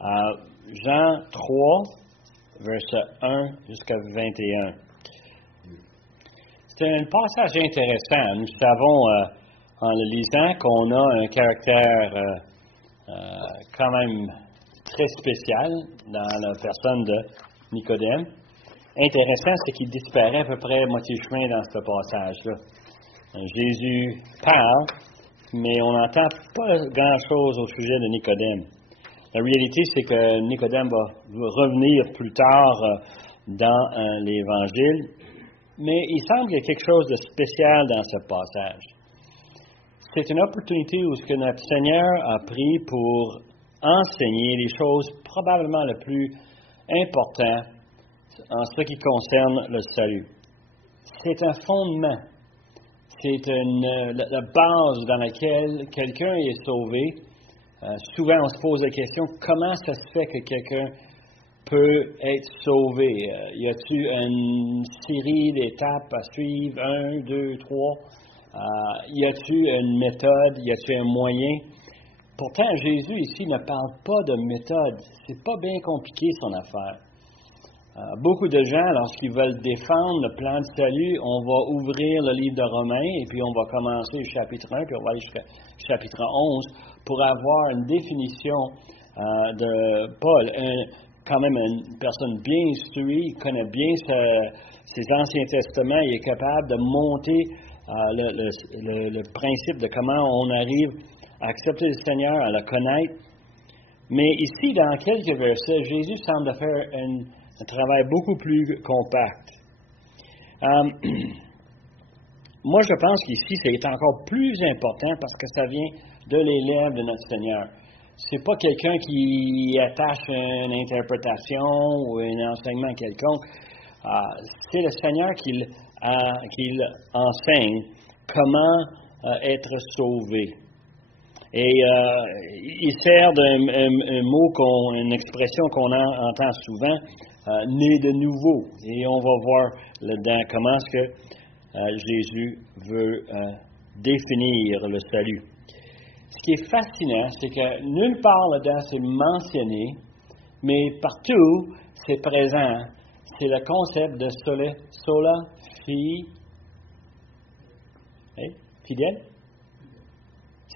Jean 3, verset 1 jusqu'à 21. C'est un passage intéressant. Nous savons, en le lisant, qu'on a un caractère quand même très spécial dans la personne de Nicodème. Intéressant, c'est qu'il disparaît à peu près à moitié chemin dans ce passage-là. Jésus parle, mais on n'entend pas grand-chose au sujet de Nicodème. La réalité, c'est que Nicodème va revenir plus tard dans l'Évangile, mais il semble qu'il y a quelque chose de spécial dans ce passage. C'est une opportunité où ce que notre Seigneur a pris pour enseigner les choses probablement les plus importantes en ce qui concerne le salut. C'est un fondement. C'est la base dans laquelle quelqu'un est sauvé. Souvent, on se pose la question, comment ça se fait que quelqu'un peut être sauvé? Y a-t-il une série d'étapes à suivre? 1, 2, 3? Y a-t-il une méthode? Y a-t-il un moyen? Pourtant, Jésus ici ne parle pas de méthode. C'est pas bien compliqué son affaire. Beaucoup de gens, lorsqu'ils veulent défendre le plan de salut, on va ouvrir le livre de Romains et puis on va commencer le chapitre 1 puis on va aller jusqu'au chapitre 11 pour avoir une définition de Paul. Quand même une personne bien instruite, il connaît bien ses Anciens Testaments, il est capable de monter le principe de comment on arrive à accepter le Seigneur, à le connaître. Mais ici, dans quelques versets, Jésus semble faire un travail beaucoup plus compact. Moi, je pense qu'ici, c'est encore plus important parce que ça vient de l'élève de notre Seigneur. C'est pas quelqu'un qui attache une interprétation ou un enseignement quelconque. C'est le Seigneur qui enseigne comment être sauvé. Et il sert d'un mot, une expression qu'on entend souvent, né de nouveau. Et on va voir là-dedans comment est-ce que Jésus veut définir le salut. Ce qui est fascinant, c'est que nulle part là-dedans c'est mentionné, mais partout c'est présent. C'est le concept de sola fidèle.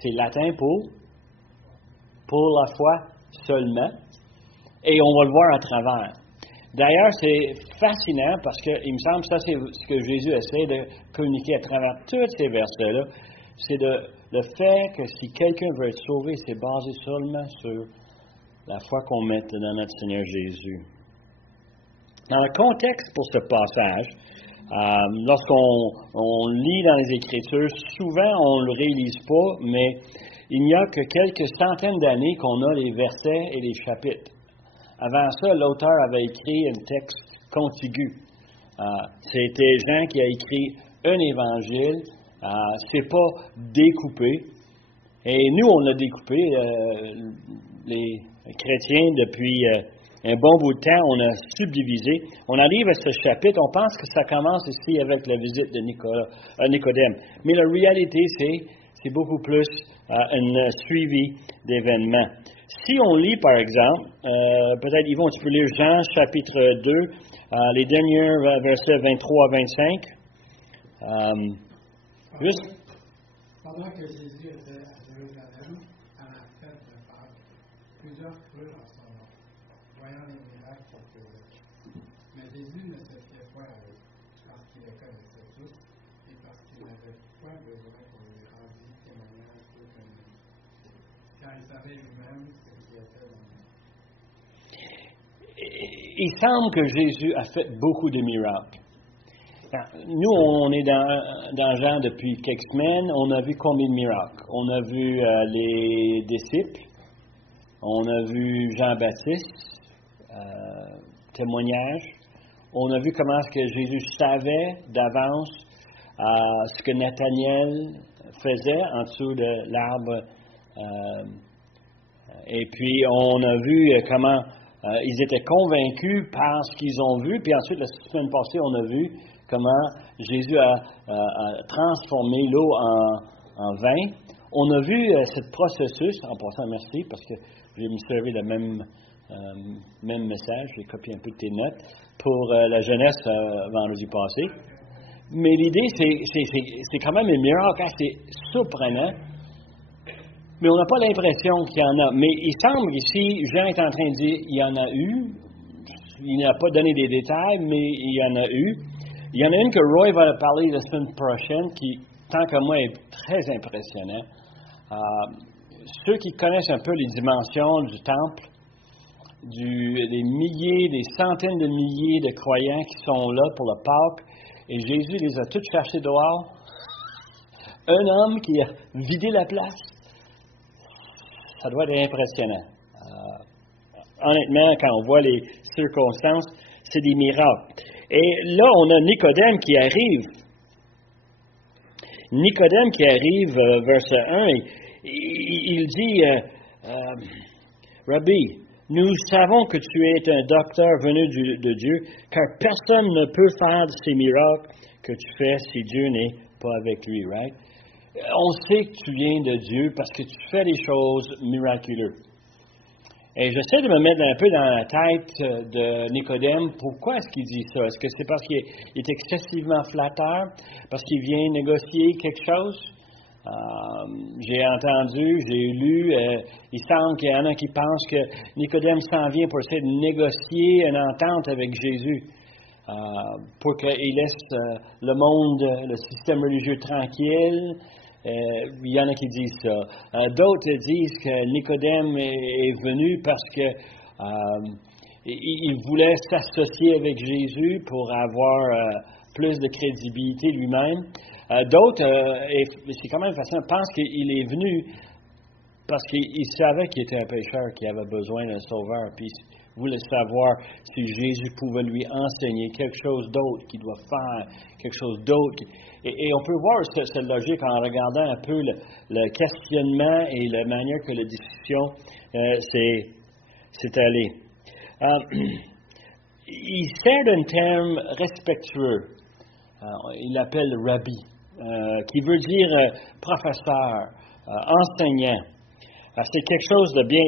C'est latin pour la foi seulement. Et on va le voir à travers. D'ailleurs, c'est fascinant parce que, il me semble que ça, c'est ce que Jésus essaie de communiquer à travers tous ces versets-là. C'est le fait que si quelqu'un veut être sauvé, c'est basé seulement sur la foi qu'on met dans notre Seigneur Jésus. Dans le contexte pour ce passage, lorsqu'on lit dans les Écritures, souvent on ne le réalise pas, mais il n'y a que quelques centaines d'années qu'on a les versets et les chapitres. Avant ça, l'auteur avait écrit un texte contigu. C'était Jean qui a écrit un évangile. C'est pas découpé. Et nous, on l'a découpé. Les chrétiens, depuis un bon bout de temps, on a subdivisé. On arrive à ce chapitre, on pense que ça commence ici avec la visite de Nicodème. Mais la réalité, c'est beaucoup plus un suivi d'événements. Si on lit, par exemple, peut-être, Yvon, tu peux lire Jean, chapitre 2, les derniers versets 23 à 25. Juste. Pendant que Jésus était à Jérusalem, à la fête de Pâques, plusieurs crurent en son nom, voyant les miracles qu'il faisait. Mais Jésus ne se fiait point à eux, parce qu'il les connaissait tous, et parce qu'il n'avait point besoin qu'on lui rendît témoignage d'aucun homme, car il savait lui-même ce qui était dans lui. Il semble que Jésus a fait beaucoup de miracles. Nous, on est dans Jean depuis quelques semaines. On a vu combien de miracles? On a vu les disciples. On a vu Jean-Baptiste, témoignage. On a vu comment est-ce que Jésus savait d'avance ce que Nathanaël faisait en dessous de l'arbre. Et puis, on a vu comment ils étaient convaincus par ce qu'ils ont vu. Puis ensuite, la semaine passée, on a vu comment Jésus a transformé l'eau en vin. On a vu ce processus, en passant merci, parce que j'ai me servi le même message, j'ai copié un peu de tes notes, pour la jeunesse vendredi passé. Mais l'idée, c'est quand même un miracle assez surprenant, mais on n'a pas l'impression qu'il y en a. Mais il semble ici, Jean est en train de dire, il y en a eu, il n'a pas donné des détails, mais il y en a eu. Il y en a une que Roy va parler la semaine prochaine, qui, tant que moi, est très impressionnant. Ceux qui connaissent un peu les dimensions du temple, des milliers, des centaines de milliers de croyants qui sont là pour le Pâques, et Jésus les a tous cherchés dehors. Un homme qui a vidé la place. Ça doit être impressionnant. Honnêtement, quand on voit les circonstances, c'est des miracles. Et là, on a Nicodème qui arrive. Nicodème qui arrive, verset 1, il dit, Rabbi, nous savons que tu es un docteur venu de Dieu, car personne ne peut faire ces miracles que tu fais si Dieu n'est pas avec lui, right? On sait que tu viens de Dieu parce que tu fais des choses miraculeuses. Et j'essaie de me mettre un peu dans la tête de Nicodème. Pourquoi est-ce qu'il dit ça? Est-ce que c'est parce qu'il est excessivement flatteur? Parce qu'il vient négocier quelque chose? J'ai entendu, j'ai lu, il semble qu'il y en a qui pensent que Nicodème s'en vient pour essayer de négocier une entente avec Jésus, pour qu'il laisse le monde, le système religieux tranquille. Il y en a qui disent ça. D'autres disent que Nicodème est venu parce que il voulait s'associer avec Jésus pour avoir plus de crédibilité lui-même. D'autres, c'est quand même facile, pensent qu'il est venu parce qu'il savait qu'il était un pécheur, qu'il avait besoin d'un sauveur, puis il voulait savoir si Jésus pouvait lui enseigner quelque chose d'autre qu'il doit faire, quelque chose d'autre. Et on peut voir cette logique en regardant un peu le questionnement et la manière que la discussion s'est allée. Il sert d'un terme respectueux. Il l'appelle rabbi, qui veut dire professeur, enseignant. C'est quelque chose de bien.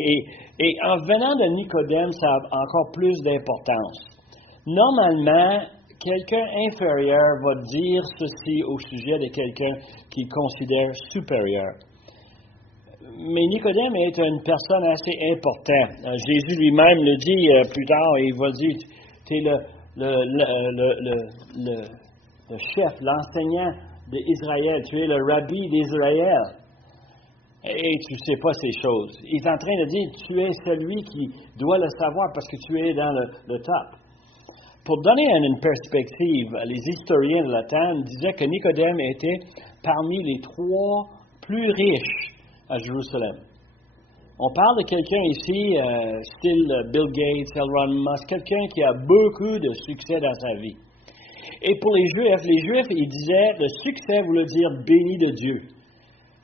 Et en venant de Nicodème, ça a encore plus d'importance. Normalement, quelqu'un inférieur va dire ceci au sujet de quelqu'un qu'il considère supérieur. Mais Nicodème est une personne assez importante. Jésus lui-même le dit plus tard, il va dire, tu es le chef, l'enseignant d'Israël, tu es le rabbi d'Israël. Et tu ne sais pas ces choses. Il est en train de dire, tu es celui qui doit le savoir parce que tu es dans le top. Pour donner une perspective, les historiens de la temps disaient que Nicodème était parmi les 3 plus riches à Jérusalem. On parle de quelqu'un ici, style Bill Gates, Elon Musk, quelqu'un qui a beaucoup de succès dans sa vie. Et pour les Juifs, ils disaient, le succès voulait dire béni de Dieu.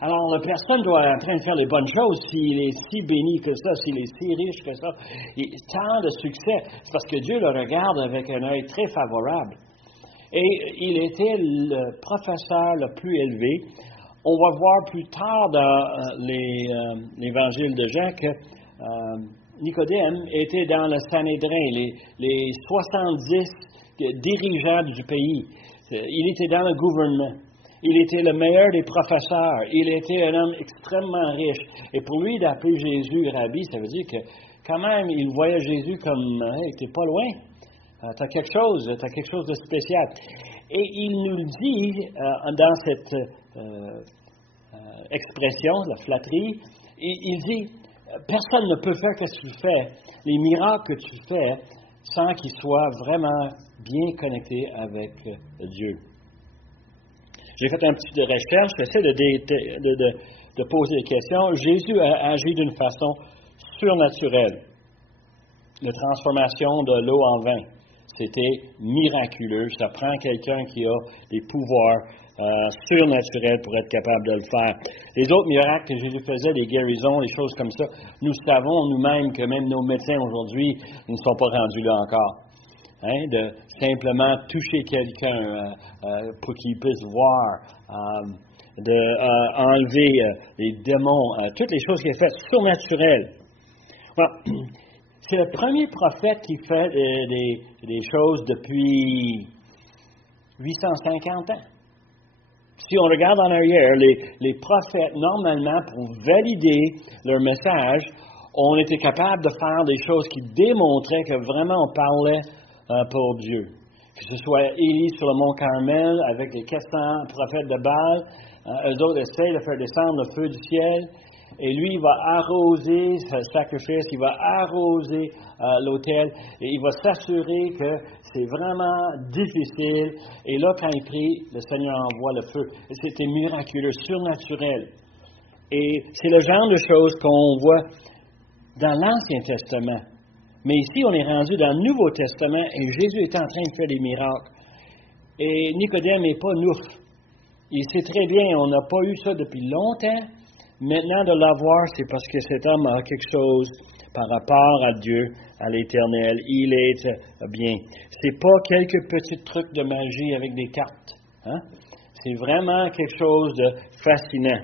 Alors, la personne doit être en train de faire les bonnes choses s'il est si béni que ça, s'il est si riche que ça. Et tant de succès, c'est parce que Dieu le regarde avec un œil très favorable. Et il était le professeur le plus élevé. On va voir plus tard dans l'évangile de Jean que Nicodème était dans le Sanhédrin, les 70 dirigeants du pays. Il était dans le gouvernement. Il était le meilleur des professeurs. Il était un homme extrêmement riche. Et pour lui, d'appeler Jésus Rabbi, ça veut dire que quand même, il voyait Jésus comme, hey, t'es pas loin. T'as quelque chose de spécial. Et il nous le dit dans cette expression, la flatterie, il dit, personne ne peut faire ce que tu fais, les miracles que tu fais, sans qu'il soit vraiment bien connecté avec Dieu. J'ai fait un petit peu de recherche, j'essaie de poser des questions. Jésus a agi d'une façon surnaturelle. La transformation de l'eau en vin, c'était miraculeux. Ça prend quelqu'un qui a des pouvoirs surnaturels pour être capable de le faire. Les autres miracles que Jésus faisait, des guérisons, des choses comme ça, nous savons nous-mêmes que même nos médecins aujourd'hui ne sont pas rendus là encore. De simplement toucher quelqu'un pour qu'il puisse voir. d'enlever les démons, toutes les choses qu'il a faites, surnaturelles. Well, c'est le premier prophète qui fait des choses depuis 850 ans. Si on regarde en arrière, les prophètes, normalement, pour valider leur message, on était capable de faire des choses qui démontraient que vraiment on parlait pour Dieu. Que ce soit Élie sur le mont Carmel avec les 400 prophètes de Baal, eux autres essayent de faire descendre le feu du ciel, et lui, il va arroser ce sacrifice, il va arroser l'autel, et il va s'assurer que c'est vraiment difficile. Et là, quand il prie, le Seigneur envoie le feu. C'était miraculeux, surnaturel. Et c'est le genre de choses qu'on voit dans l'Ancien Testament. Mais ici, on est rendu dans le Nouveau Testament et Jésus est en train de faire des miracles. Et Nicodème n'est pas nouf. Il sait très bien, on n'a pas eu ça depuis longtemps. Maintenant, de l'avoir, c'est parce que cet homme a quelque chose par rapport à Dieu, à l'Éternel. Il est bien. C'est pas quelques petits trucs de magie avec des cartes. Hein? C'est vraiment quelque chose de fascinant.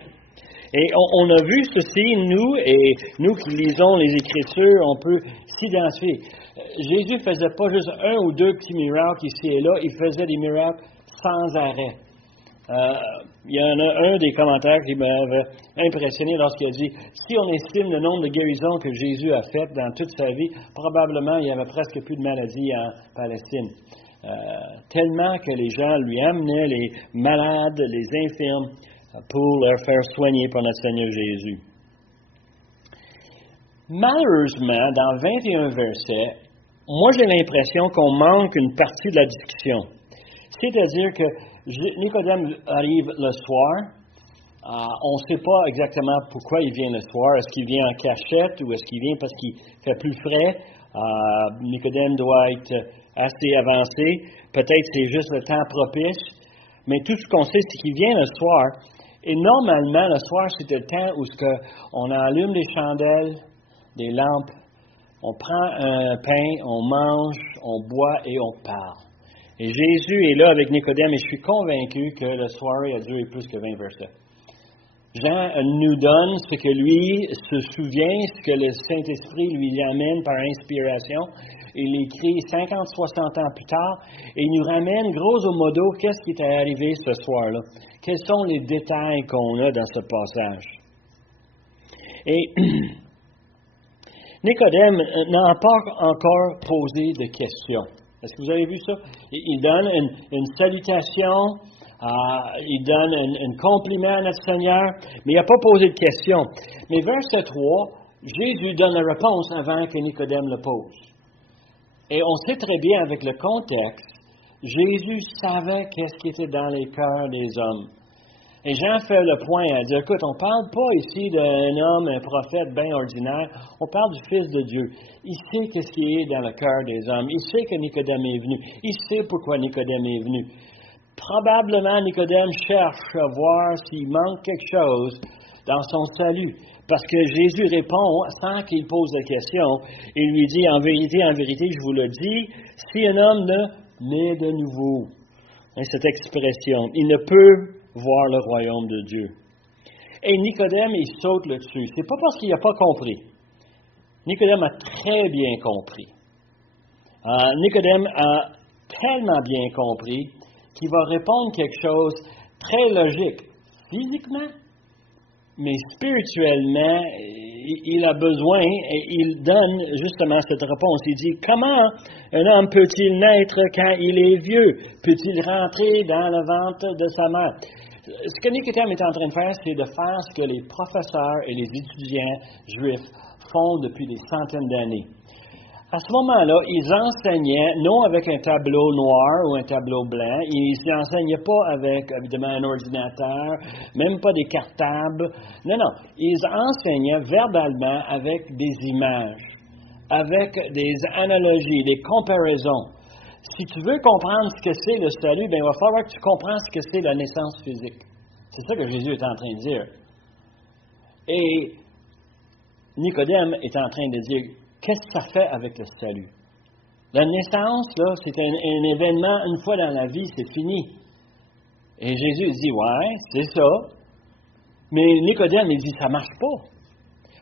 Et on a vu ceci, nous qui lisons les Écritures, on peut s'identifier. Jésus ne faisait pas juste un ou deux petits miracles ici et là, il faisait des miracles sans arrêt. Il y en a un des commentaires qui m'avait impressionné lorsqu'il a dit « Si on estime le nombre de guérisons que Jésus a faites dans toute sa vie, probablement il n'y avait presque plus de maladies en Palestine. Tellement que les gens lui amenaient les malades, les infirmes, pour leur faire soigner par notre Seigneur Jésus. » Malheureusement, dans 21 versets, moi j'ai l'impression qu'on manque une partie de la discussion. C'est-à-dire que Nicodème arrive le soir. On ne sait pas exactement pourquoi il vient le soir. Est-ce qu'il vient en cachette ou est-ce qu'il vient parce qu'il fait plus frais? Nicodème doit être assez avancé. Peut-être c'est juste le temps propice. Mais tout ce qu'on sait, c'est qu'il vient le soir. Et normalement, le soir, c'était le temps où on allume des chandelles, des lampes, on prend un pain, on mange, on boit et on parle. Et Jésus est là avec Nicodème et je suis convaincu que la soirée a duré plus que 20 versets. Jean nous donne ce que lui se souvient, ce que le Saint-Esprit lui amène par inspiration. Il écrit 50-60 ans plus tard et il nous ramène grosso modo qu'est-ce qui est arrivé ce soir-là. Quels sont les détails qu'on a dans ce passage. Et Nicodème n'a pas encore posé de questions. Est-ce que vous avez vu ça? Il donne une salutation, il donne un compliment à notre Seigneur, mais il n'a pas posé de questions. Mais verset 3, Jésus donne la réponse avant que Nicodème le pose. Et on sait très bien avec le contexte, Jésus savait qu'est-ce qui était dans les cœurs des hommes. Et Jean fait le point à dire, écoute, on ne parle pas ici d'un homme, un prophète bien ordinaire, on parle du Fils de Dieu. Il sait qu'est-ce qui est dans le cœur des hommes. Il sait que Nicodème est venu. Il sait pourquoi Nicodème est venu. Probablement, Nicodème cherche à voir s'il manque quelque chose dans son salut. Parce que Jésus répond sans qu'il pose la question. Il lui dit, en vérité, je vous le dis, si un homme naît de nouveau, cette expression, il ne peut voir le royaume de Dieu. Et Nicodème, il saute là-dessus. C'est pas parce qu'il n'a pas compris. Nicodème a très bien compris. Nicodème a tellement bien compris qu'il va répondre quelque chose très logique. Physiquement, mais spirituellement, il a besoin et il donne justement cette réponse. Il dit, comment un homme peut-il naître quand il est vieux? Peut-il rentrer dans le ventre de sa mère? Ce que Nicodème est en train de faire, c'est de faire ce que les professeurs et les étudiants juifs font depuis des centaines d'années. À ce moment-là, ils enseignaient, non avec un tableau noir ou un tableau blanc, ils n'enseignaient pas avec, évidemment, un ordinateur, même pas des cartables. Non, ils enseignaient verbalement avec des images, avec des analogies, des comparaisons. Si tu veux comprendre ce que c'est le salut, il va falloir que tu comprennes ce que c'est la naissance physique. C'est ça que Jésus est en train de dire. Et Nicodème est en train de dire, qu'est-ce que ça fait avec le salut? La naissance, là, c'est un événement, une fois dans la vie, c'est fini. Et Jésus dit, ouais, c'est ça. Mais Nicodème, il dit, ça ne marche pas.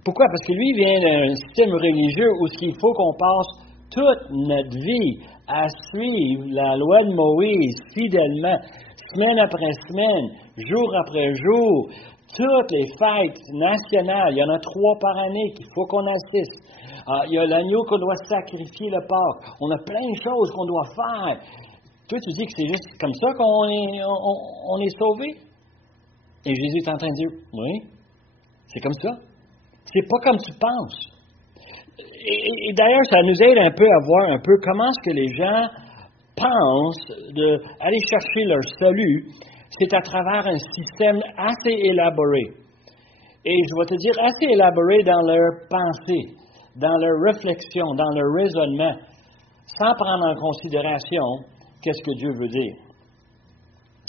Pourquoi? Parce que lui vient d'un système religieux où il faut qu'on passe toute notre vie à suivre la loi de Moïse fidèlement, semaine après semaine, jour après jour. Toutes les fêtes nationales, il y en a 3 par année qu'il faut qu'on assiste. Il y a l'agneau qu'on doit sacrifier le porc. On a plein de choses qu'on doit faire. Toi, tu dis que c'est juste comme ça qu'on est sauvé? Et Jésus est en train de dire, oui, c'est comme ça. C'est pas comme tu penses. Et d'ailleurs, ça nous aide un peu à voir un peu comment est-ce que les gens pensent d'aller chercher leur salut. C'est à travers un système assez élaboré. Et je vais te dire, assez élaboré dans leur pensée, dans leur réflexion, dans leur raisonnement, sans prendre en considération qu'est-ce que Dieu veut dire.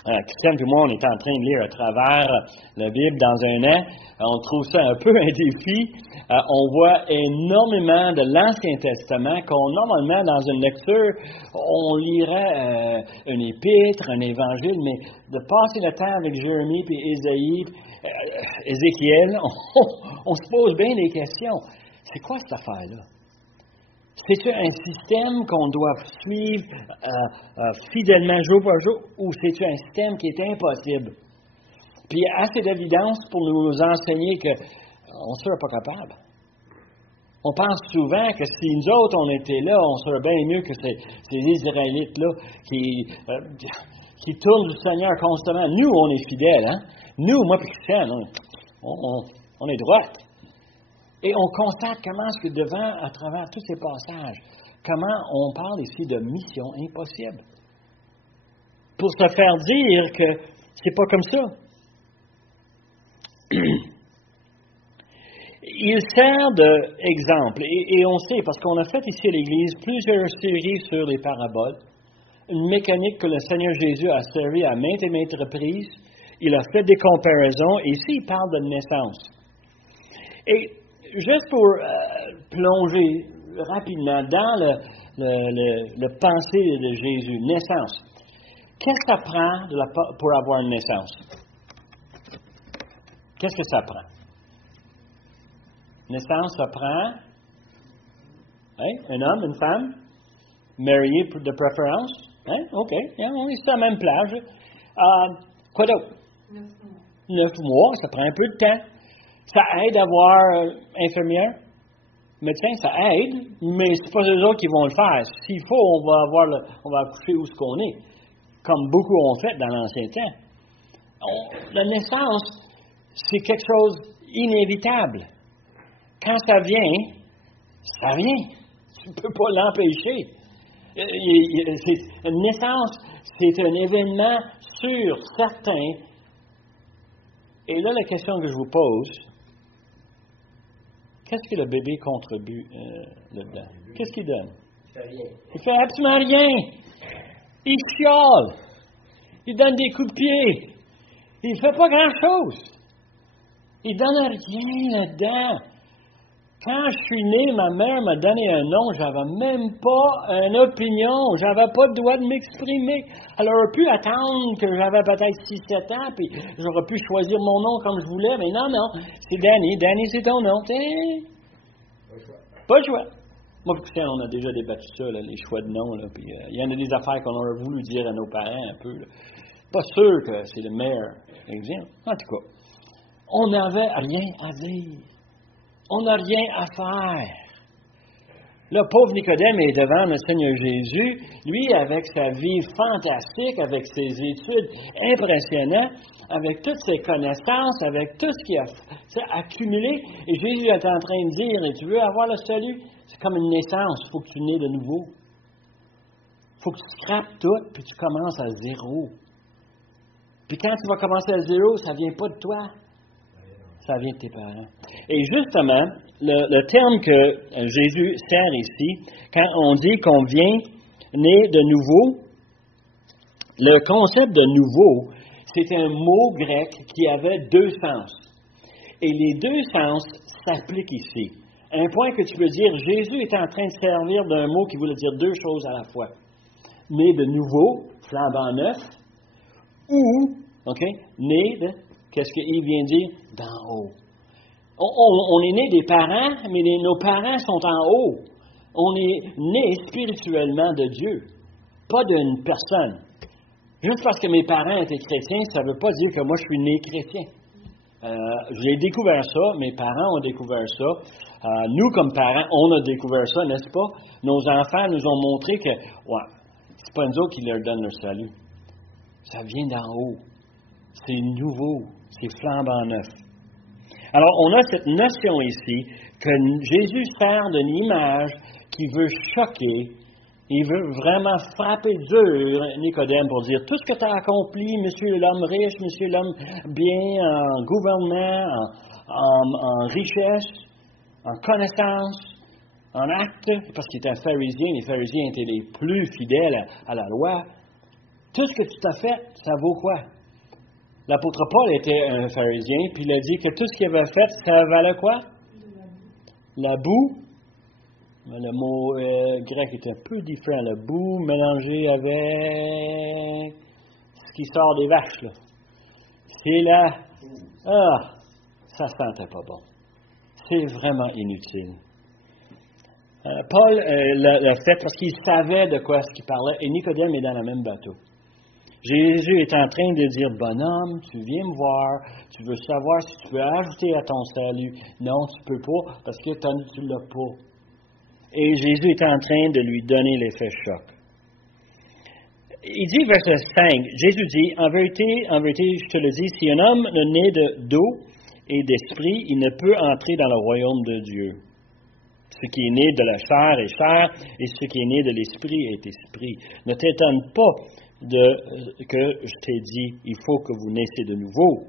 Christiane et moi, on est en train de lire à travers la Bible dans un an. On trouve ça un peu un défi. On voit énormément de l'Ancien Testament qu'on, normalement, dans une lecture, on lirait un épître, un évangile, mais de passer le temps avec Jérémie puis Ésaïe, Ézéchiel, on se pose bien des questions. C'est quoi cette affaire-là? C'est-tu un système qu'on doit suivre fidèlement jour par jour ou c'est-tu un système qui est impossible? Puis il y a assez d'évidence pour nous enseigner qu'on ne serait pas capable. On pense souvent que si nous autres, on était là, on serait bien mieux que ces Israélites-là qui tournent du Seigneur constamment. Nous, on est fidèles. Hein? Nous, moi et Christian, on est droits. Et on constate comment est-ce que à travers tous ces passages, comment on parle ici de mission impossible. Pour se faire dire que c'est pas comme ça. Il sert d'exemple, et on sait, parce qu'on a fait ici à l'Église plusieurs séries sur les paraboles, une mécanique que le Seigneur Jésus a servi à maintes et maintes reprises. Il a fait des comparaisons, et ici il parle de naissance. Et juste pour plonger rapidement dans le pensée de Jésus, naissance. Qu'est-ce que ça prend pour avoir une naissance? Qu'est-ce que ça prend? Naissance, ça prend un homme, une femme, mariés de préférence. OK, on est sur la même plage. Quoi d'autre? 9 mois, ça prend un peu de temps. Ça aide à avoir infirmière, médecin, ça aide, mais c'est pas eux autres qui vont le faire. S'il faut, on va accoucher où ce qu'on est, comme beaucoup ont fait dans l'ancien temps. La naissance, c'est quelque chose d'inévitable. Quand ça vient, ça vient. Tu ne peux pas l'empêcher. Une naissance, c'est un événement sûr, certain. Et là, la question que je vous pose, qu'est-ce que le bébé contribue là-dedans? Qu'est-ce qu'il donne? Il fait absolument rien. Il chiale. Il donne des coups de pied. Il ne fait pas grand-chose. Il ne donne rien là-dedans. Quand je suis né, ma mère m'a donné un nom, j'avais même pas une opinion, j'avais pas le droit de m'exprimer. Elle aurait pu attendre que j'avais peut-être 6-7 ans, puis j'aurais pu choisir mon nom comme je voulais, mais non, c'est Danny. Danny, c'est ton nom. Pas le choix. Moi, Christian, on a déjà débattu ça, là, les choix de noms, là, puis il y en a des affaires qu'on aurait voulu dire à nos parents un peu. Là. Pas sûr que c'est le meilleur exemple. En tout cas, on n'avait rien à dire. On n'a rien à faire. Le pauvre Nicodème est devant le Seigneur Jésus, lui, avec sa vie fantastique, avec ses études impressionnantes, avec toutes ses connaissances, avec tout ce qu'il a accumulé. Et Jésus est en train de dire, et tu veux avoir le salut? C'est comme une naissance, il faut que tu nais de nouveau. Il faut que tu scrapes tout, puis tu commences à zéro. Puis quand tu vas commencer à zéro, ça ne vient pas de toi. Ça vient de tes parents. Et justement, le terme que Jésus sert ici, quand on dit qu'on vient né de nouveau, le concept de nouveau, c'est un mot grec qui avait 2 sens. Et les 2 sens s'appliquent ici. Un point que tu peux dire, Jésus est en train de servir d'un mot qui voulait dire 2 choses à la fois. Né de nouveau, flambant neuf, ou, né de qu'est-ce qu'il vient dire? D'en haut. On est né des parents, mais nos parents sont en haut. On est né spirituellement de Dieu, pas d'une personne. Juste parce que mes parents étaient chrétiens, ça ne veut pas dire que moi je suis né chrétien. J'ai découvert ça, mes parents ont découvert ça. Nous, comme parents, on a découvert ça, n'est-ce pas? Nos enfants nous ont montré que, c'est pas nous autres qui leur donnent le salut. Ça vient d'en haut. C'est nouveau. C'est flambant neuf. Alors, on a cette notion ici que Jésus sert d'une image qui veut choquer. Il veut vraiment frapper dur Nicodème pour dire tout ce que tu as accompli, monsieur l'homme riche, monsieur l'homme bien en gouvernement, en richesse, en connaissance, en acte, parce qu'il était un pharisien, les pharisiens étaient les plus fidèles à la loi. Tout ce que tu t'as fait, ça vaut quoi? L'apôtre Paul était un pharisien, puis il a dit que tout ce qu'il avait fait, ça valait quoi? La boue. Le mot grec est un peu différent. La boue mélangée avec ce qui sort des vaches, là. C'est là. Ça sentait pas bon. C'est vraiment inutile. Paul l'a fait parce qu'il savait de quoi il parlait, et Nicodème est dans le même bateau. Jésus est en train de dire, bonhomme, tu viens me voir, tu veux savoir si tu peux ajouter à ton salut. Non, tu ne peux pas, parce que tu ne l'as pas. Et Jésus est en train de lui donner l'effet choc. Il dit, verset 5, Jésus dit, en vérité, je te le dis, si un homme ne naît d'eau et d'esprit, il ne peut entrer dans le royaume de Dieu. Ce qui est né de la chair est chair, et ce qui est né de l'esprit est esprit. Ne t'étonne pas que je t'ai dit, il faut que vous naissiez de nouveau.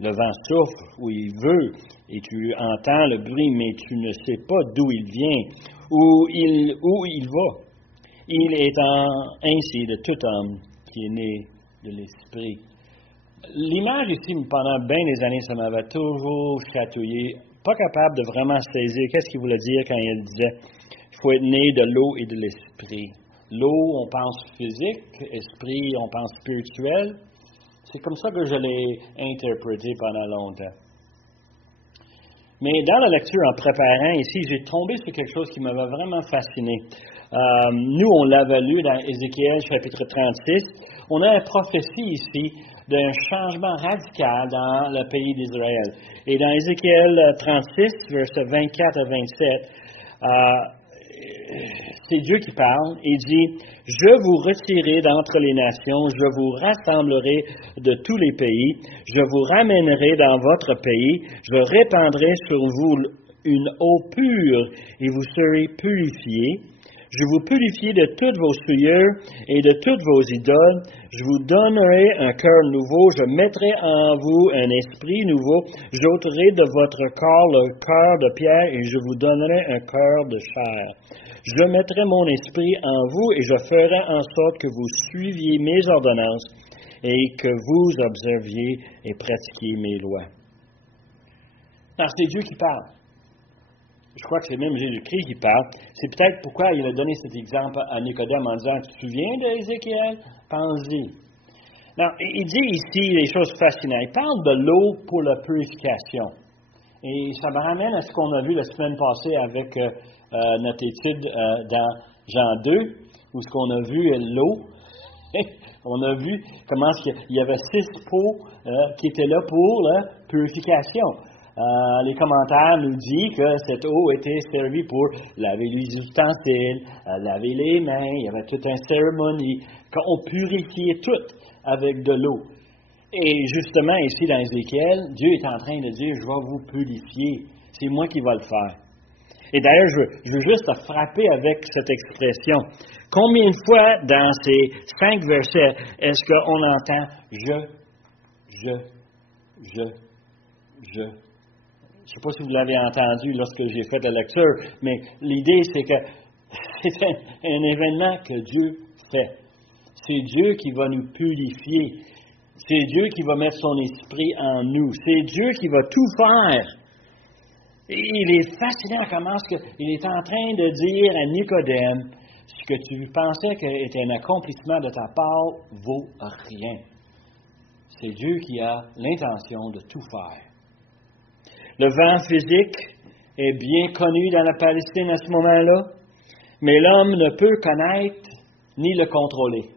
Le vent souffle où il veut, et tu entends le bruit, mais tu ne sais pas d'où il vient, où il va. Il est ainsi de tout homme qui est né de l'esprit. L'image ici, pendant bien des années, ça m'avait toujours chatouillé, pas capable de vraiment saisir qu'est-ce qu'il voulait dire quand il disait il faut être né de l'eau et de l'esprit. L'eau, on pense physique, esprit, on pense spirituel. C'est comme ça que je l'ai interprété pendant longtemps. Mais dans la lecture, en préparant ici, j'ai tombé sur quelque chose qui m'avait vraiment fasciné. Nous, on l'avait lu dans Ézéchiel, chapitre 36. On a une prophétie ici d'un changement radical dans le pays d'Israël. Et dans Ézéchiel 36, versets 24 à 27, c'est Dieu qui parle. Il dit, « Je vous retirerai d'entre les nations, je vous rassemblerai de tous les pays, je vous ramènerai dans votre pays, je répandrai sur vous une eau pure et vous serez purifiés. Je vous purifierai de toutes vos souillures et de toutes vos idoles. Je vous donnerai un cœur nouveau. Je mettrai en vous un esprit nouveau. J'ôterai de votre corps le cœur de pierre et je vous donnerai un cœur de chair. Je mettrai mon esprit en vous et je ferai en sorte que vous suiviez mes ordonnances et que vous observiez et pratiquiez mes lois. » Alors, c'est Dieu qui parle. Je crois que c'est même Jésus-Christ qui parle. C'est peut-être pourquoi il a donné cet exemple à Nicodème en disant, « Tu te souviens d'Ézéchiel? Pense-y. » Non, il dit ici des choses fascinantes. Il parle de l'eau pour la purification. Et ça me ramène à ce qu'on a vu la semaine passée avec notre étude dans Jean 2, où ce qu'on a vu l'eau. On a vu comment il y avait 6 pots qui étaient là pour la purification. Les commentaires nous disent que cette eau était servie pour laver les ustensiles, laver les mains, il y avait toute une cérémonie, qu'on purifiait tout avec de l'eau. Et justement, ici dans Ézéchiel, Dieu est en train de dire, je vais vous purifier, c'est moi qui vais le faire. Et d'ailleurs, je veux juste te frapper avec cette expression. Combien de fois dans ces 5 versets est-ce qu'on entend je? Je ne sais pas si vous l'avez entendu lorsque j'ai fait la lecture, mais l'idée, c'est que c'est un événement que Dieu fait. C'est Dieu qui va nous purifier. C'est Dieu qui va mettre son esprit en nous. C'est Dieu qui va tout faire. Et il est fascinant comment il est en train de dire à Nicodème, ce que tu pensais était un accomplissement de ta part vaut rien. c'est Dieu qui a l'intention de tout faire. Le vent physique est bien connu dans la Palestine à ce moment-là, mais l'homme ne peut connaître ni le contrôler.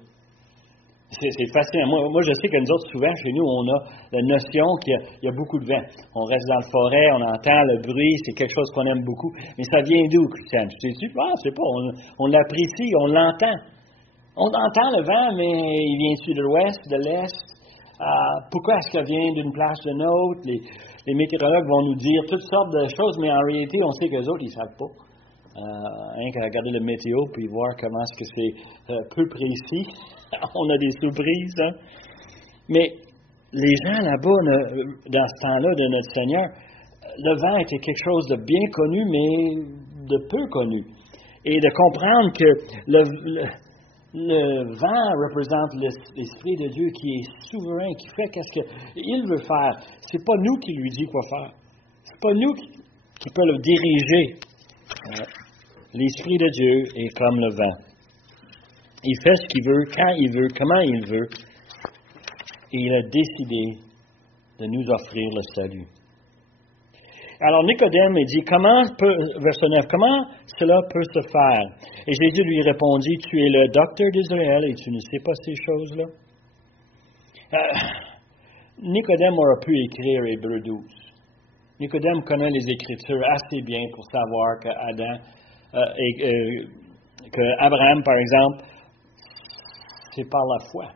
C'est fascinant. Moi, je sais que nous autres, souvent, chez nous, on a la notion qu'il y a beaucoup de vent. On reste dans la forêt, on entend le bruit, c'est quelque chose qu'on aime beaucoup. Mais ça vient d'où, Christiane? Tu sais-tu? Ah, c'est pas, on l'apprécie, on l'entend. On entend le vent, mais il vient-tu de l'ouest, de l'est? Pourquoi est-ce qu'il vient d'une place d'une autre? Les météorologues vont nous dire toutes sortes de choses, mais en réalité, on sait qu'eux autres, ils ne savent pas. Rien qu'à regarder le météo puis voir comment est-ce que c'est peu précis. On a des surprises. Hein? Mais les gens là-bas, dans ce temps-là de notre Seigneur, le vent était quelque chose de bien connu, mais de peu connu. Et de comprendre que le vent représente l'Esprit de Dieu qui est souverain, qui fait qu'est-ce qu'il veut faire. C'est pas nous qui lui dit quoi faire. C'est pas nous qui peut le diriger. L'Esprit de Dieu est comme le vent. Il fait ce qu'il veut, quand il veut, comment il veut. Et il a décidé de nous offrir le salut. Alors Nicodème dit, verset 9, comment cela peut se faire? Et Jésus lui répondit, tu es le docteur d'Israël et tu ne sais pas ces choses-là? Nicodème aurait pu écrire Hébreux 12. Nicodème connaît les Écritures assez bien pour savoir que Abraham, par exemple, c'est par la foi.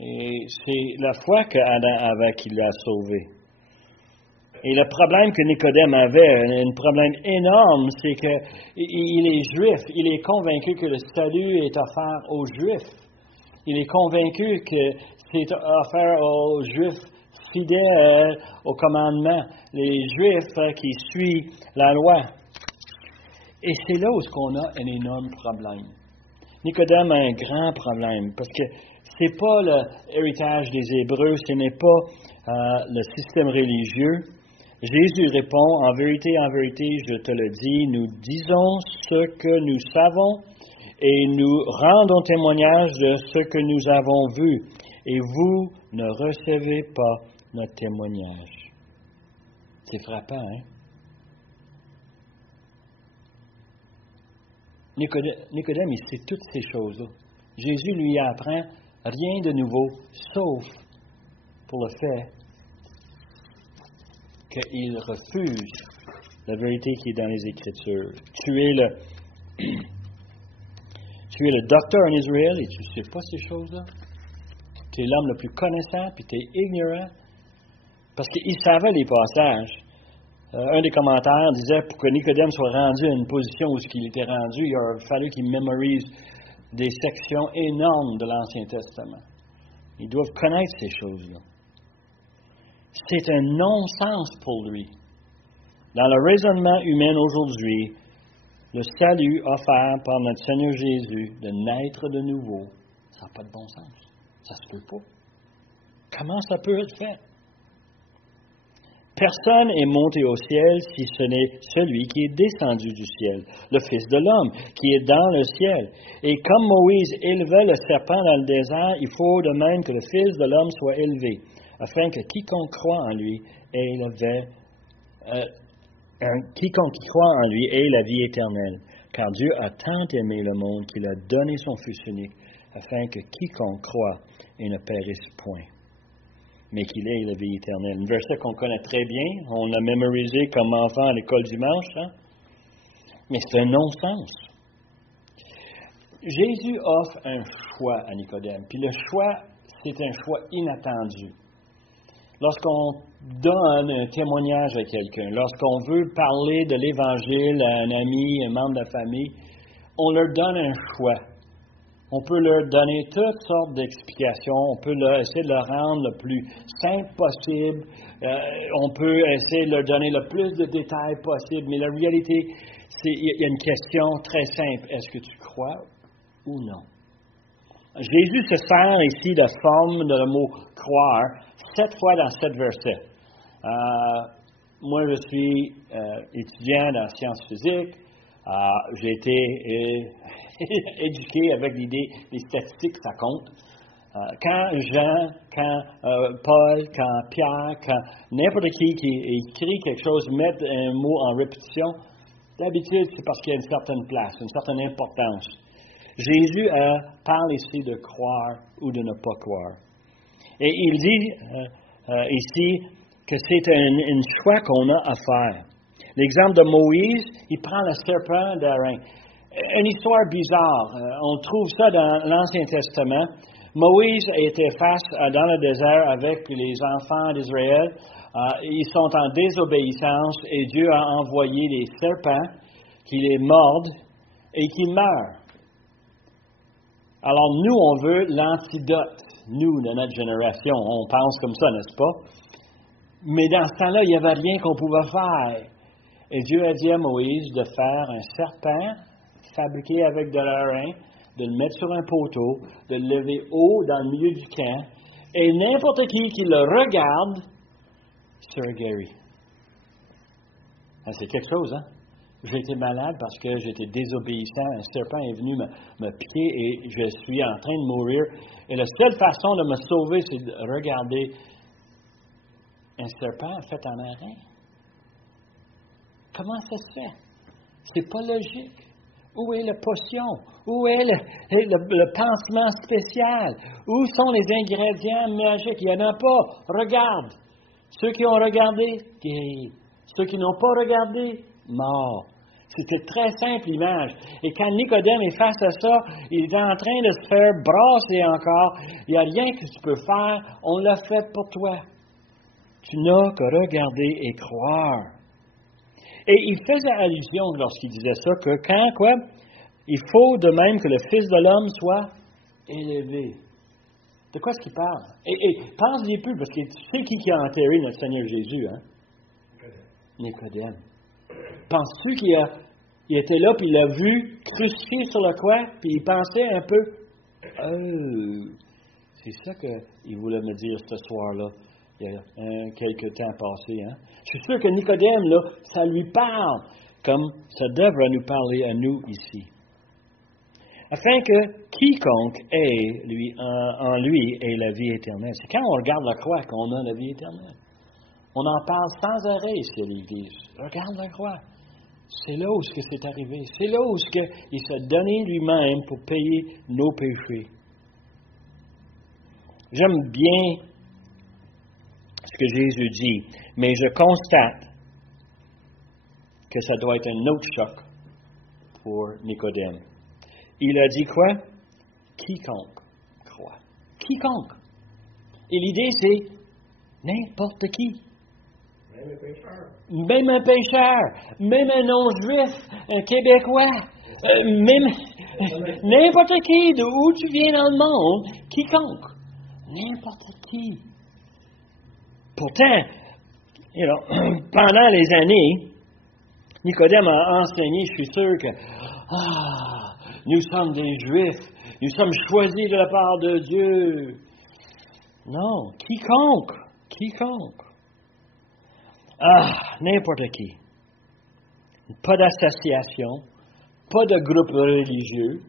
Et c'est la foi qu'Adam avait qui l'a sauvé. Et le problème que Nicodème avait, un problème énorme, c'est qu'il est juif. Il est convaincu que le salut est offert aux Juifs. Il est convaincu que c'est offert aux Juifs fidèles au commandement, les Juifs qui suivent la loi. Et c'est là où on a un énorme problème. Nicodème a un grand problème, parce que ce n'est pas l'héritage des Hébreux, ce n'est pas le système religieux. Jésus répond, en vérité, je te le dis, nous disons ce que nous savons et nous rendons témoignage de ce que nous avons vu, et vous ne recevez pas notre témoignage. C'est frappant, hein? Nicodème, il sait toutes ces choses-là. Jésus lui apprend rien de nouveau, sauf pour le fait qu'il refuse la vérité qui est dans les Écritures. Tu es le docteur en Israël et tu ne sais pas ces choses-là. Tu es l'homme le plus connaissant, puis tu es ignorant. Parce qu'il savait les passages. Un des commentaires disait, pour que Nicodème soit rendu à une position où il était rendu, il aurait fallu qu'il mémorise des sections énormes de l'Ancien Testament. Ils doivent connaître ces choses-là. C'est un non-sens pour lui. Dans le raisonnement humain aujourd'hui, le salut offert par notre Seigneur Jésus de naître de nouveau, ça n'a pas de bon sens. Ça se peut pas. Comment ça peut être fait? Personne n'est monté au ciel si ce n'est celui qui est descendu du ciel, le Fils de l'homme, qui est dans le ciel. Et comme Moïse élevait le serpent dans le désert, il faut de même que le Fils de l'homme soit élevé, afin que quiconque croit en lui ait la vie éternelle. Car Dieu a tant aimé le monde qu'il a donné son Fils unique, afin que quiconque croit et ne périsse point, mais qu'il ait la vie éternelle. Un verset qu'on connaît très bien, on l'a mémorisé comme enfant à l'école dimanche, hein? Mais c'est un non-sens. Jésus offre un choix à Nicodème, puis le choix, c'est un choix inattendu. Lorsqu'on donne un témoignage à quelqu'un, lorsqu'on veut parler de l'Évangile à un ami, un membre de la famille, on leur donne un choix. On peut leur donner toutes sortes d'explications. On peut essayer de le rendre le plus simple possible. On peut essayer de leur donner le plus de détails possible. Mais la réalité, il y a une question très simple. Est-ce que tu crois ou non? Jésus se sert ici de forme de le mot « croire » 7 fois dans 7 versets. Moi, je suis étudiant en sciences physiques. J'ai été éduqué avec l'idée, les statistiques, ça compte. Quand Jean, quand Paul, quand Pierre, quand n'importe qui écrit quelque chose, met un mot en répétition, d'habitude, c'est parce qu'il y a une certaine place, une certaine importance. Jésus parle ici de croire ou de ne pas croire. Et il dit ici que c'est un choix qu'on a à faire. L'exemple de Moïse, il prend le serpent d'Aaron. Une histoire bizarre. On trouve ça dans l'Ancien Testament. Moïse était dans le désert avec les enfants d'Israël. Ils sont en désobéissance et Dieu a envoyé des serpents qui les mordent et qui meurent. Alors nous, on veut l'antidote. Nous, de notre génération, on pense comme ça, n'est-ce pas? Mais dans ce temps-là, il n'y avait rien qu'on pouvait faire. Et Dieu a dit à Moïse de faire un serpent fabriqué avec de l'airain, de le mettre sur un poteau, de le lever haut dans le milieu du camp, et n'importe qui le regarde sera guéri. Ah, c'est quelque chose, hein? J'ai été malade parce que j'étais désobéissant. Un serpent est venu me piquer et je suis en train de mourir. Et la seule façon de me sauver, c'est de regarder un serpent fait en airain. Comment ça se fait? C'est pas logique. Où est la potion? Où est le pansement spécial? Où sont les ingrédients magiques? Il n'y en a pas. Regarde. Ceux qui ont regardé, guéris. Ceux qui n'ont pas regardé, morts. C'était très simple l'image. Et quand Nicodème est face à ça, il est en train de se faire brasser encore. Il n'y a rien que tu peux faire. On l'a fait pour toi. Tu n'as qu'à regarder et croire. Et il faisait allusion lorsqu'il disait ça, que il faut de même que le Fils de l'homme soit élevé. De quoi est-ce qu'il parle? Et pense-y plus, parce que tu sais qui a enterré notre Seigneur Jésus, hein? Nicodème. Penses-tu qu'il était là, puis il l'a vu crucifié sur le croix, puis il pensait un peu, c'est ça qu'il voulait me dire ce soir-là, il y a quelques temps passé, hein? Je suis sûr que Nicodème, là, ça lui parle, comme ça devrait nous parler à nous ici. Afin que quiconque ait en lui ait la vie éternelle. C'est quand on regarde la croix qu'on a la vie éternelle. On en parle sans arrêt ici à l'Église. Regarde la croix. C'est là où c'est arrivé. C'est là où il s'est donné lui-même pour payer nos péchés. J'aime bien ce que Jésus dit, mais je constate que ça doit être un autre choc pour Nicodème. Il a dit quoi? Quiconque croit. Quiconque. Et l'idée, c'est n'importe qui. Même un pécheur, même un non-juif, un Québécois, même n'importe qui, d'où tu viens dans le monde, quiconque. N'importe qui. Pourtant, pendant les années, Nicodème a enseigné, je suis sûr que nous sommes des Juifs, nous sommes choisis de la part de Dieu. Non, quiconque. N'importe qui. Pas d'association, pas de groupe religieux,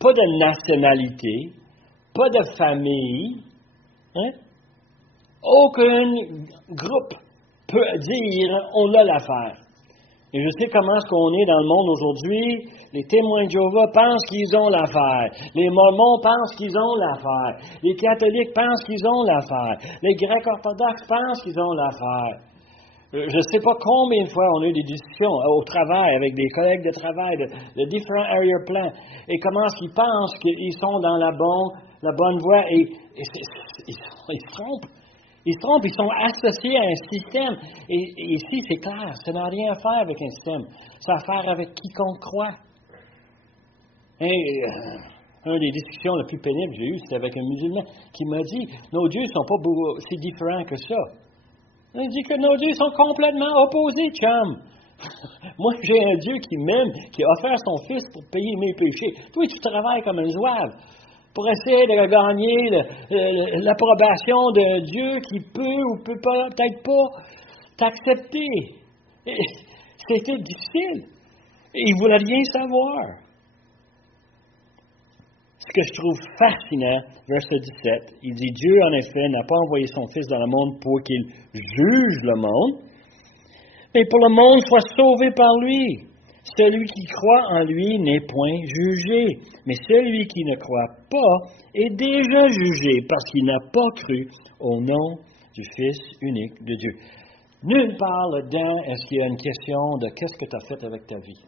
pas de nationalité, pas de famille. Hein? Aucun groupe peut dire on a l'affaire. Et je sais comment est-ce qu'on est dans le monde aujourd'hui. Les témoins de Jéhovah pensent qu'ils ont l'affaire. Les Mormons pensent qu'ils ont l'affaire. Les catholiques pensent qu'ils ont l'affaire. Les Grecs orthodoxes pensent qu'ils ont l'affaire. Je ne sais pas combien de fois on a eu des discussions au travail avec des collègues de travail de différents arrière-plans. Et comment est-ce qu'ils pensent qu'ils sont dans la bonne voie. Et ils se trompent. Ils se trompent, ils sont associés à un système. Et ici, c'est clair, ça n'a rien à faire avec un système. Ça a à faire avec quiconque croit. Une des discussions les plus pénibles que j'ai eues, c'était avec un musulman qui m'a dit, nos dieux ne sont pas si différents que ça. Il dit que nos dieux sont complètement opposés, chum. Moi, j'ai un Dieu qui m'aime, qui a offert son Fils pour payer mes péchés. Toi, tu travailles comme un zouave pour essayer de gagner l'approbation d'un Dieu qui peut ou peut pas, peut-être pas t'accepter. C'était difficile. Et il ne voulait rien savoir. Ce que je trouve fascinant, verset 17, il dit, Dieu, en effet, n'a pas envoyé son Fils dans le monde pour qu'il juge le monde, mais pour le monde soit sauvé par lui. Celui qui croit en lui n'est point jugé, mais celui qui ne croit pas est déjà jugé parce qu'il n'a pas cru au nom du Fils unique de Dieu. Nulle part là-dedans est-ce qu'il y a une question de qu'est-ce que tu as fait avec ta vie.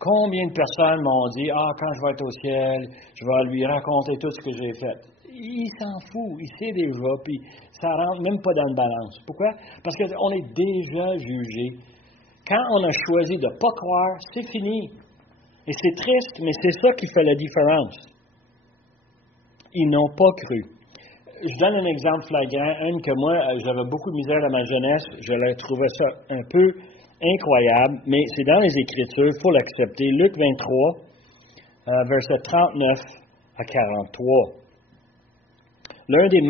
Combien de personnes m'ont dit, quand je vais être au ciel, je vais lui raconter tout ce que j'ai fait. Il s'en fout, il sait déjà, puis ça ne rentre même pas dans une balance. Pourquoi? Parce qu'on est déjà jugé. Quand on a choisi de ne pas croire, c'est fini. Et c'est triste, mais c'est ça qui fait la différence. Ils n'ont pas cru. Je donne un exemple flagrant, un que moi, j'avais beaucoup de misère dans ma jeunesse, je trouvais ça un peu incroyable, mais c'est dans les Écritures, il faut l'accepter. Luc 23, versets 39 à 43. L'un des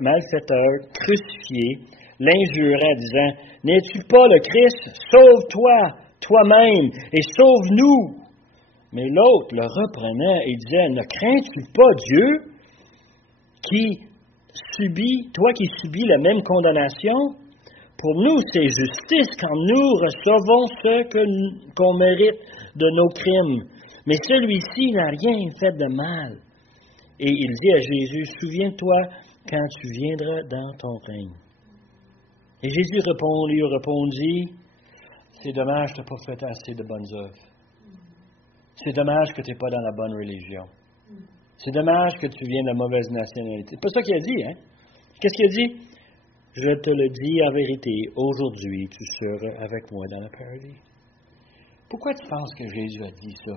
malfaiteurs crucifiés l'injurait, disant, « N'es-tu pas le Christ? Sauve-toi, toi-même, et sauve-nous! » Mais l'autre le reprenait et disait, « Ne crains-tu pas Dieu, toi qui subis la même condamnation? Pour nous, c'est justice quand nous recevons ce qu'on mérite de nos crimes. Mais celui-ci n'a rien fait de mal. » Et il dit à Jésus, « Souviens-toi quand tu viendras dans ton règne. » Et Jésus lui répondit, « C'est dommage que tu n'as pas fait assez de bonnes œuvres. C'est dommage que tu n'es pas dans la bonne religion. C'est dommage que tu viennes de la mauvaise nationalité. » C'est pas ça qu'il a dit, hein? Qu'est-ce qu'il a dit? « Je te le dis en vérité, aujourd'hui tu seras avec moi dans le paradis. » Pourquoi tu penses que Jésus a dit ça?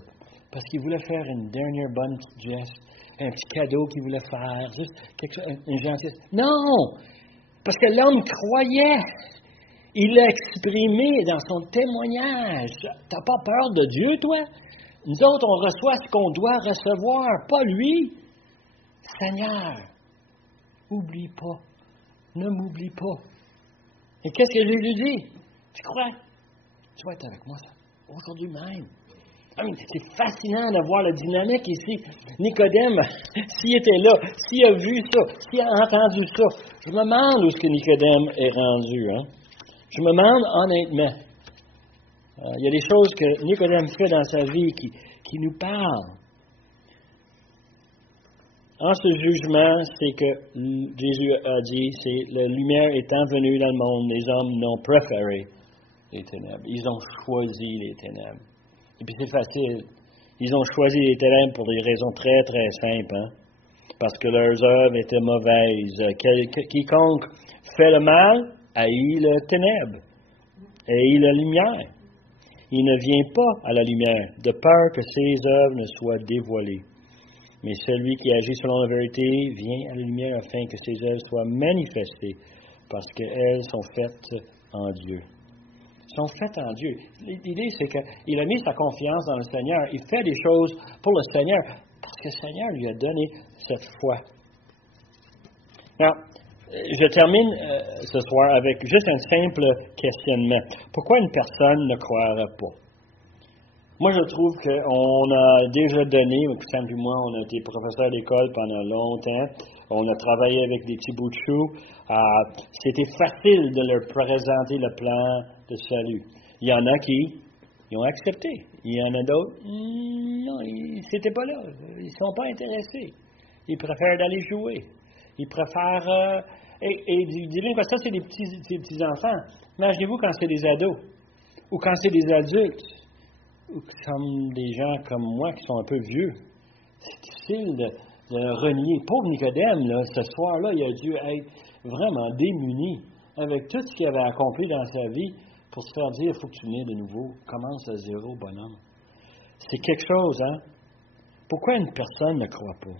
Parce qu'il voulait faire une dernière bonne petite geste, un petit cadeau qu'il voulait faire, juste quelque chose, une gentillesse. Non! Parce que l'homme croyait. Il l'a exprimé dans son témoignage. T'as pas peur de Dieu, toi? Nous autres, on reçoit ce qu'on doit recevoir, pas lui. Seigneur, oublie pas. Ne m'oublie pas. Et qu'est-ce que Jésus dit? Tu crois? Tu vas être avec moi, ça, aujourd'hui même. C'est fascinant de voir la dynamique ici. Nicodème, s'il était là, s'il a vu ça, s'il a entendu ça, je me demande où est-ce que Nicodème est rendu. Hein? Je me demande honnêtement. Il y a des choses que Nicodème fait dans sa vie qui nous parlent. En ce jugement, c'est que Jésus a dit, c'est la lumière étant venue dans le monde, les hommes n'ont préféré les ténèbres. Ils ont choisi les ténèbres. Et puis c'est facile. Ils ont choisi les ténèbres pour des raisons très, très simples. Hein? Parce que leurs œuvres étaient mauvaises. Quiconque fait le mal haït le ténèbre, haït la lumière. Il ne vient pas à la lumière, de peur que ses œuvres ne soient dévoilées. Mais celui qui agit selon la vérité vient à la lumière afin que ses œuvres soient manifestées, parce qu'elles sont faites en Dieu. Sont faites en Dieu. L'idée, c'est qu'il a mis sa confiance dans le Seigneur. Il fait des choses pour le Seigneur, parce que le Seigneur lui a donné cette foi. Alors, je termine ce soir avec juste un simple questionnement. Pourquoi une personne ne croirait pas? Moi, je trouve qu'on a déjà donné, Sam et moi, on a été professeurs d'école pendant longtemps. On a travaillé avec des petits bouts de choux. C'était facile de leur présenter le plan de salut. Il y en a qui ont accepté. Il y en a d'autres, non, c'était pas là. Ils ne sont pas intéressés. Ils préfèrent d'aller jouer. Ils préfèrent... et dis-le, parce que ça, c'est des petits enfants. Imaginez-vous quand c'est des ados. Ou quand c'est des adultes. Ou comme des gens comme moi qui sont un peu vieux. C'est difficile de renier. Pauvre Nicodème, là, ce soir-là, il a dû être vraiment démuni avec tout ce qu'il avait accompli dans sa vie pour se faire dire, il faut que tu viennes de nouveau. Commence à zéro, bonhomme. C'est quelque chose, hein? Pourquoi une personne ne croit pas?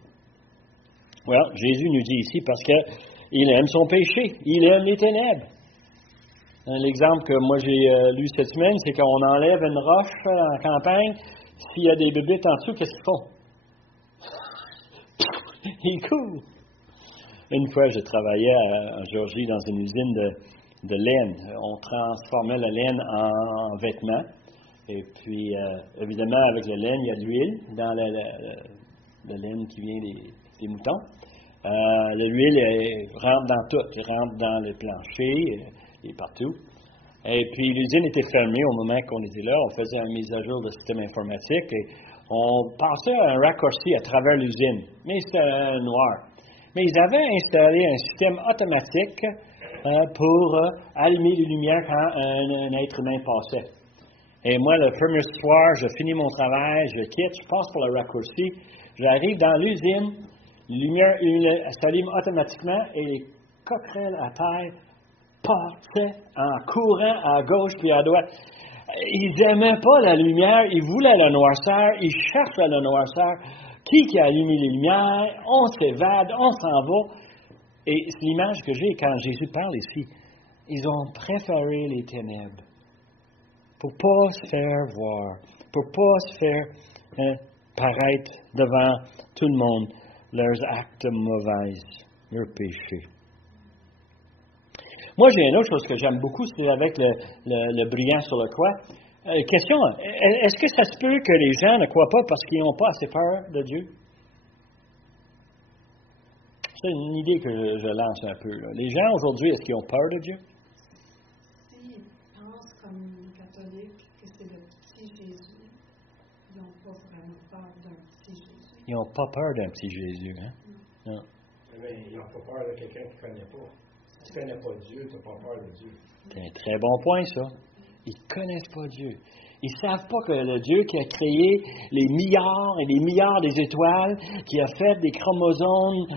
Well, Jésus nous dit ici parce qu'il aime son péché. Il aime les ténèbres. L'exemple que moi j'ai lu cette semaine, c'est qu'on enlève une roche en campagne. S'il y a des bébites en dessous, qu'est-ce qu'ils font? Ils courent. Une fois, je travaillais en Géorgie dans une usine de laine. On transformait la laine en vêtements. Et puis, évidemment, avec le laine, il y a de l'huile dans le laine qui vient des moutons. L'huile rentre dans tout. Elle rentre dans le plancher et partout. Et puis, l'usine était fermée au moment qu'on était là. On faisait une mise à jour de système informatique et on passait à un raccourci à travers l'usine. Mais c'était noir. Mais ils avaient installé un système automatique pour allumer les lumières quand un être humain passait. Et moi, le premier soir, je finis mon travail, je quitte, je passe pour le raccourci, j'arrive dans l'usine, les lumières s'allument automatiquement et les coquerelles à terre partaient en courant à gauche puis à droite. Ils n'aimaient pas la lumière, ils voulaient la noirceur, ils cherchaient la noirceur. Qui a allumé les lumières? On s'évade, on s'en va. Et c'est l'image que j'ai quand Jésus parle ici. Ils ont préféré les ténèbres pour ne pas se faire voir, pour ne pas se faire paraître devant tout le monde leurs actes mauvais, leurs péchés. Moi, j'ai une autre chose que j'aime beaucoup, c'est avec le brillant sur le croix. Question, est-ce que ça se peut que les gens ne croient pas parce qu'ils n'ont pas assez peur de Dieu? C'est une idée que je lance un peu. Là. Les gens aujourd'hui, est-ce qu'ils ont peur de Dieu? S'ils pensent comme les catholiques que c'est le petit Jésus, ils n'ont pas vraiment peur d'un petit Jésus. Ils n'ont pas peur d'un petit Jésus, hein? Non. Mais ils n'ont pas peur de quelqu'un qui ne connaît pas. Si tu ne connais pas Dieu, tu n'as pas peur de Dieu. C'est un très bon point, ça. Ils ne connaissent pas Dieu. Ils ne savent pas que le Dieu qui a créé les milliards et les milliards des étoiles, qui a fait des chromosomes,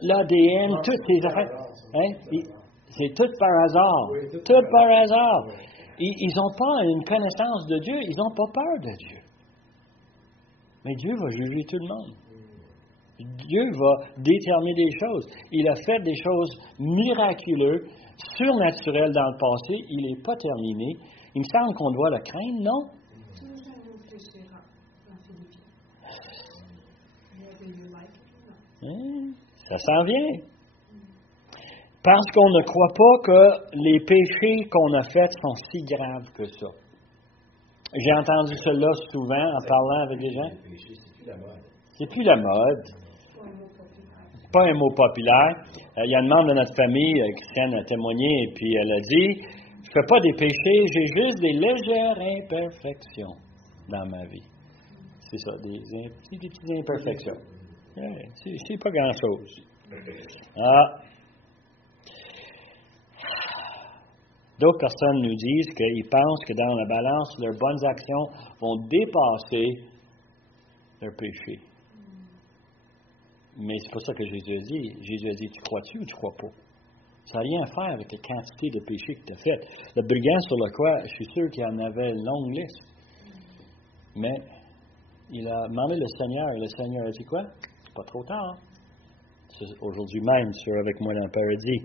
l'ADN, toutes ces affaires, c'est tout par hasard. Oui, tout par hasard. Oui. Ils n'ont pas une connaissance de Dieu, ils n'ont pas peur de Dieu. Mais Dieu va juger tout le monde. Dieu va déterminer des choses. Il a fait des choses miraculeuses, surnaturelles dans le passé. Il n'est pas terminé. Il me semble qu'on doit le craindre, non? Tout le monde péchera en Philippiens. Ça s'en vient. Parce qu'on ne croit pas que les péchés qu'on a faits sont si graves que ça. J'ai entendu cela souvent en parlant avec des gens. Le péché, c'est plus la mode. C'est plus la mode. Pas un mot populaire. Il y a une membre de notre famille, Christiane, a témoigné, et puis elle a dit, je ne fais pas des péchés, j'ai juste des légères imperfections dans ma vie. C'est ça, des petites imperfections. Ouais, c'est pas grand-chose. D'autres personnes nous disent qu'ils pensent que dans la balance, leurs bonnes actions vont dépasser leurs péchés. Mais c'est pas ça que Jésus a dit. Jésus a dit, tu crois-tu ou tu crois pas? Ça n'a rien à faire avec la quantité de péchés que tu as fait. Le brigand sur le croix, je suis sûr qu'il en avait une longue liste. Mais il a demandé le Seigneur, et le Seigneur a dit quoi? C'est pas trop tard. C'est aujourd'hui même, tu es avec moi dans le paradis.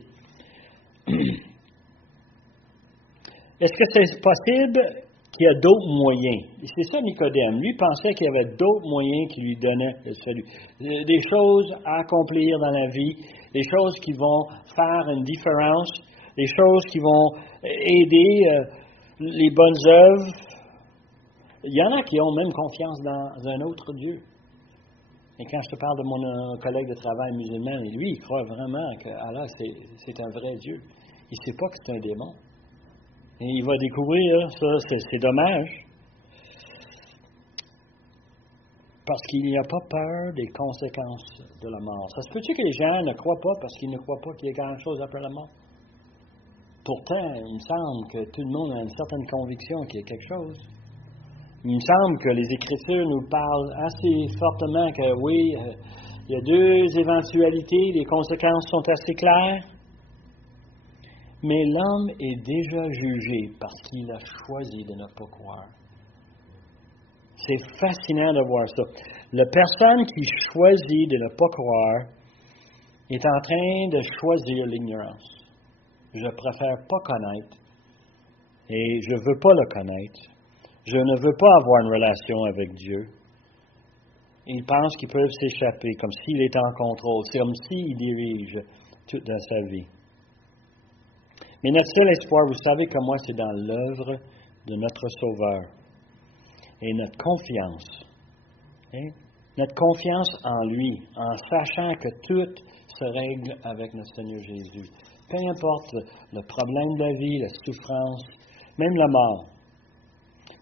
Est-ce que c'est possible qu'il y a d'autres moyens? Et c'est ça Nicodème. Lui pensait qu'il y avait d'autres moyens qui lui donnaient le salut. Des choses à accomplir dans la vie, des choses qui vont faire une différence, des choses qui vont aider les bonnes œuvres. Il y en a qui ont même confiance dans un autre Dieu. Et quand je te parle de mon collègue de travail musulman, lui, il croit vraiment qu'Allah, c'est un vrai Dieu. Il ne sait pas que c'est un démon. Et il va découvrir, ça, c'est dommage. Parce qu'il n'y a pas peur des conséquences de la mort. Ça se peut-tu que les gens ne croient pas parce qu'ils ne croient pas qu'il y a quelque chose après la mort? Pourtant, il me semble que tout le monde a une certaine conviction qu'il y a quelque chose. Il me semble que les Écritures nous parlent assez fortement que oui, il y a deux éventualités, les conséquences sont assez claires. Mais l'homme est déjà jugé parce qu'il a choisi de ne pas croire. C'est fascinant de voir ça. La personne qui choisit de ne pas croire est en train de choisir l'ignorance. Je préfère pas connaître et je ne veux pas le connaître. Je ne veux pas avoir une relation avec Dieu. Ils pensent qu'ils peuvent s'échapper comme s'il est en contrôle. C'est comme s'il dirige tout dans sa vie. Mais notre seul espoir, vous savez que moi, c'est dans l'œuvre de notre Sauveur. et notre confiance. Hein? Notre confiance en lui, en sachant que tout se règle avec notre Seigneur Jésus. Peu importe le problème de la vie, la souffrance, même la mort.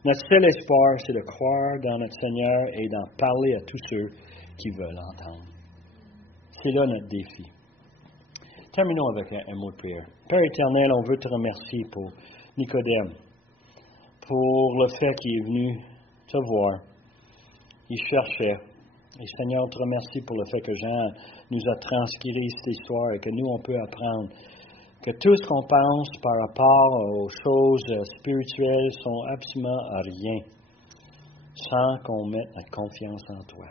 Notre seul espoir, c'est de croire dans notre Seigneur et d'en parler à tous ceux qui veulent entendre. C'est là notre défi. Terminons avec un mot de prière. Père éternel, on veut te remercier pour Nicodème, pour le fait qu'il est venu te voir. Il cherchait. Et Seigneur, on te remercie pour le fait que Jean nous a transcrit cette histoire et que nous, on peut apprendre que tout ce qu'on pense par rapport aux choses spirituelles sont absolument à rien sans qu'on mette notre confiance en toi.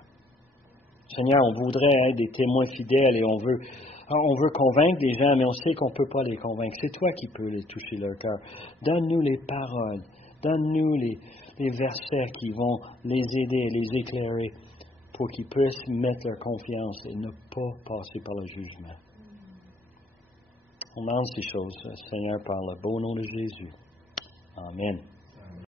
Seigneur, on voudrait être des témoins fidèles et on veut convaincre les gens, mais on sait qu'on ne peut pas les convaincre. C'est toi qui peux les toucher leur cœur. Donne-nous les paroles, donne-nous les versets qui vont les aider, les éclairer pour qu'ils puissent mettre leur confiance et ne pas passer par le jugement. On demande ces choses, Seigneur, par le beau nom de Jésus. Amen.